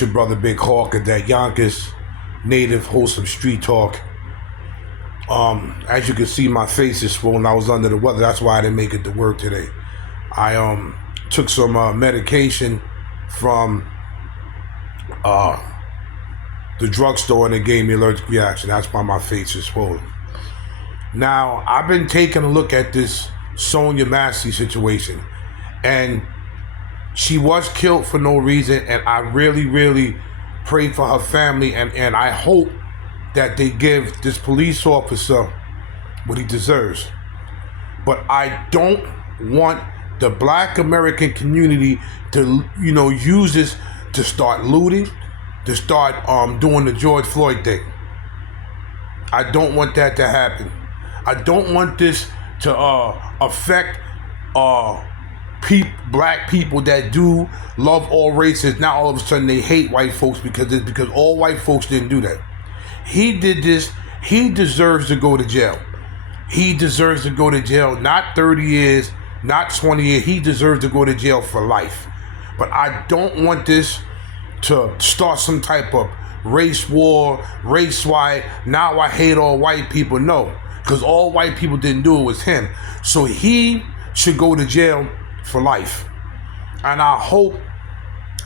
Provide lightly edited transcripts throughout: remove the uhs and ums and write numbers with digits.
Your brother Big Hawk at that Yonkers native wholesome street talk. As you can see, my face is swollen. I was under the weather. That's why I didn't make it to work today. I took some medication from the drugstore and it gave me allergic reaction. That's why my face is swollen. Now, I've been taking a look at this Sonya Massey situation, and she was killed for no reason, and I really pray for her family, and I hope that they give this police officer what he deserves. But I don't want the Black American community to, use this to start looting, to start doing the George Floyd thing. I don't want that to happen. I don't want this to affect black people that do love all races. Now all of a sudden they hate white folks because all white folks didn't do that. He did this. He deserves to go to jail. He deserves to go to jail, not 30 years, not 20 years. He deserves to go to jail for life. But I don't want this to start some type of race war, race white. Now I hate all white people. No, because all white people didn't do it, was him. So he should go to jail for life. And I hope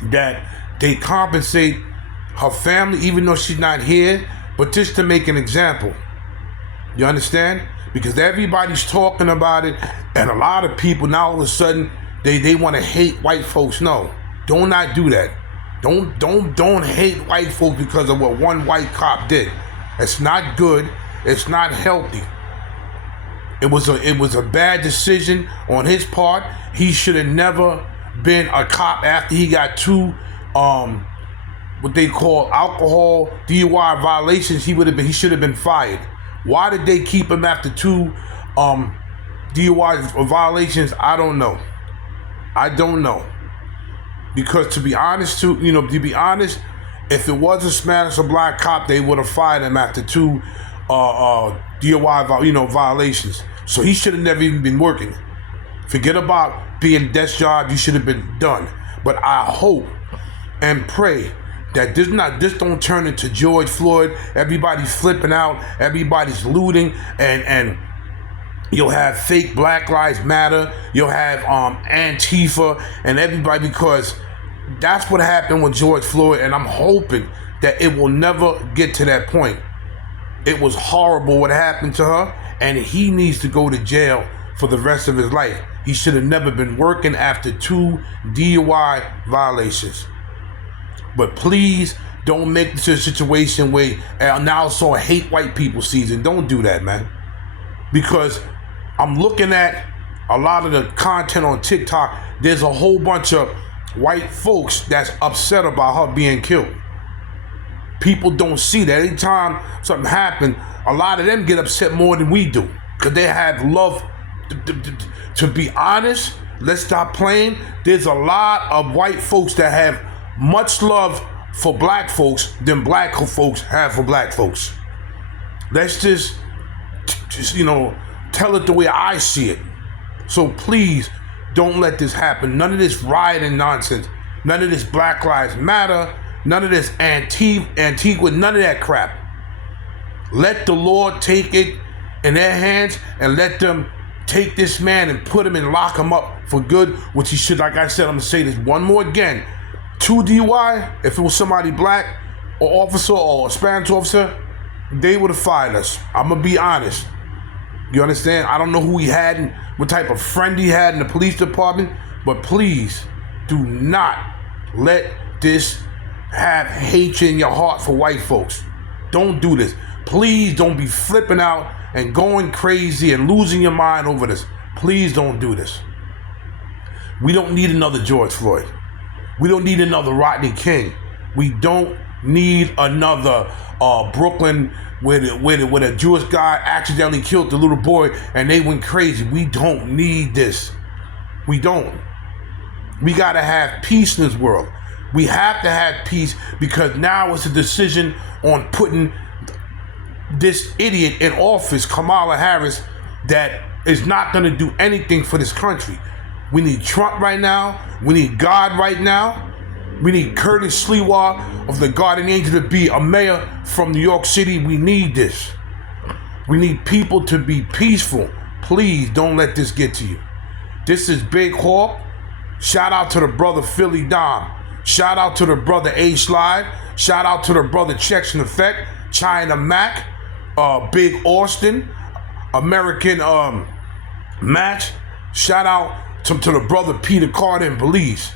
that they compensate her family, even though she's not here, but just to make an example. You understand? Because everybody's talking about it, and a lot of people now all of a sudden they want to hate white folks. No, do not do that. Don't hate white folks because of what one white cop did. It's not good. It's not healthy. It was a bad decision on his part. He should have never been a cop after he got two what they call alcohol DUI violations. He should have been fired. Why did they keep him after two DUI violations? I don't know. Because to be honest, if it was a Spanish or black cop, they would have fired him after two DUI, violations. So he should have never even been working. Forget about being desk job. You should have been done. But I hope and pray that this don't turn into George Floyd. Everybody's flipping out. Everybody's looting, and you'll have fake Black Lives Matter. You'll have Antifa and everybody, because that's what happened with George Floyd. And I'm hoping that it will never get to that point. It was horrible what happened to her, and he needs to go to jail for the rest of his life. He should have never been working after two DUI violations. But please don't make this a situation where now it's all hate white people season. Don't do that, man. Because I'm looking at a lot of the content on TikTok. There's a whole bunch of white folks that's upset about her being killed. People don't see that. Anytime something happens, a lot of them get upset more than we do, because they have love. To be honest, let's stop playing. There's a lot of white folks that have much love for black folks than black folks have for black folks. Let's just tell it the way I see it. So please don't let this happen. None of this rioting nonsense. None of this Black Lives Matter. None of this Antigua, none of that crap. Let the Lord take it in their hands and let them take this man and put him and lock him up for good, which he should. Like I said, I'm going to say this one more again. 2 DUI, if it was somebody black or officer or a Spanish officer, they would have fired us. I'm going to be honest. You understand? I don't know who he had and what type of friend he had in the police department, but please do not let this have hatred in your heart for white folks. Don't do this. Please don't be flipping out and going crazy and losing your mind over this. Please don't do this. We don't need another George Floyd. We don't need another Rodney King. We don't need another Brooklyn where a Jewish guy accidentally killed the little boy and they went crazy. We don't need this. We don't. We got to have peace in this world. We have to have peace, because now it's a decision on putting this idiot in office, Kamala Harris, that is not going to do anything for this country. We need Trump right now. We need God right now. We need Curtis Sliwa of the Guardian Angel to be a mayor from New York City. We need this. We need people to be peaceful. Please don't let this get to you. This is Big Hawk. Shout out to the brother Philly Dom. Shout out to the brother A-Slide. Shout out to the brother Checks in Effect. China Mac. Big Austin. American Match. Shout out to the brother Peter Carter in Belize.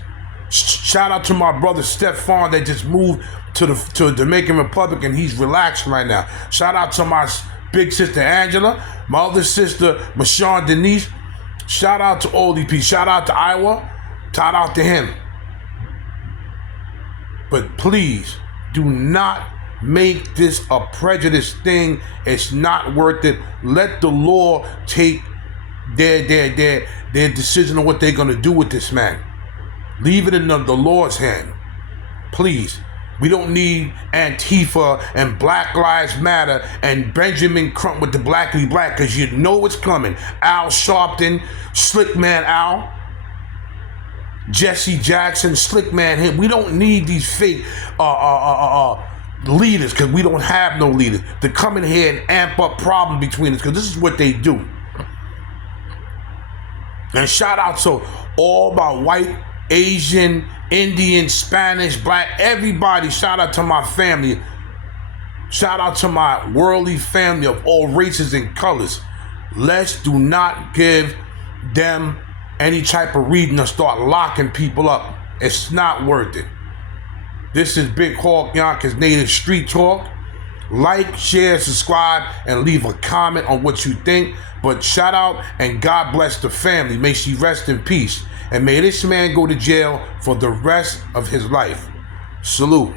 Shout out to my brother Stefan that just moved to the Dominican Republic and he's relaxing right now. Shout out to my big sister Angela, my other sister Mashawn Denise. Shout out to all these people. Shout out to Iowa. Shout out to him. But please do not make this a prejudice thing. It's not worth it. Let the law take their decision on what they're gonna do with this man. Leave it in the Lord's hand. Please. We don't need Antifa and Black Lives Matter and Benjamin Crump with the Blackity Black, because you know what's coming. Al Sharpton, Slick Man Al, Jesse Jackson, Slick Man him. We don't need these fake leaders, because we don't have no leaders to come in here and amp up problems between us, because this is what they do. And shout out to all my white, Asian, Indian, Spanish, Black, everybody. Shout out to my family. Shout out to my worldly family of all races and colors. Let's do not give them any type of reason to start locking people up. It's not worth it. This is Big Hawk Yonkers Native Street Talk. Like, share, subscribe, and leave a comment on what you think. But shout out and God bless the family. May she rest in peace. And may this man go to jail for the rest of his life. Salute.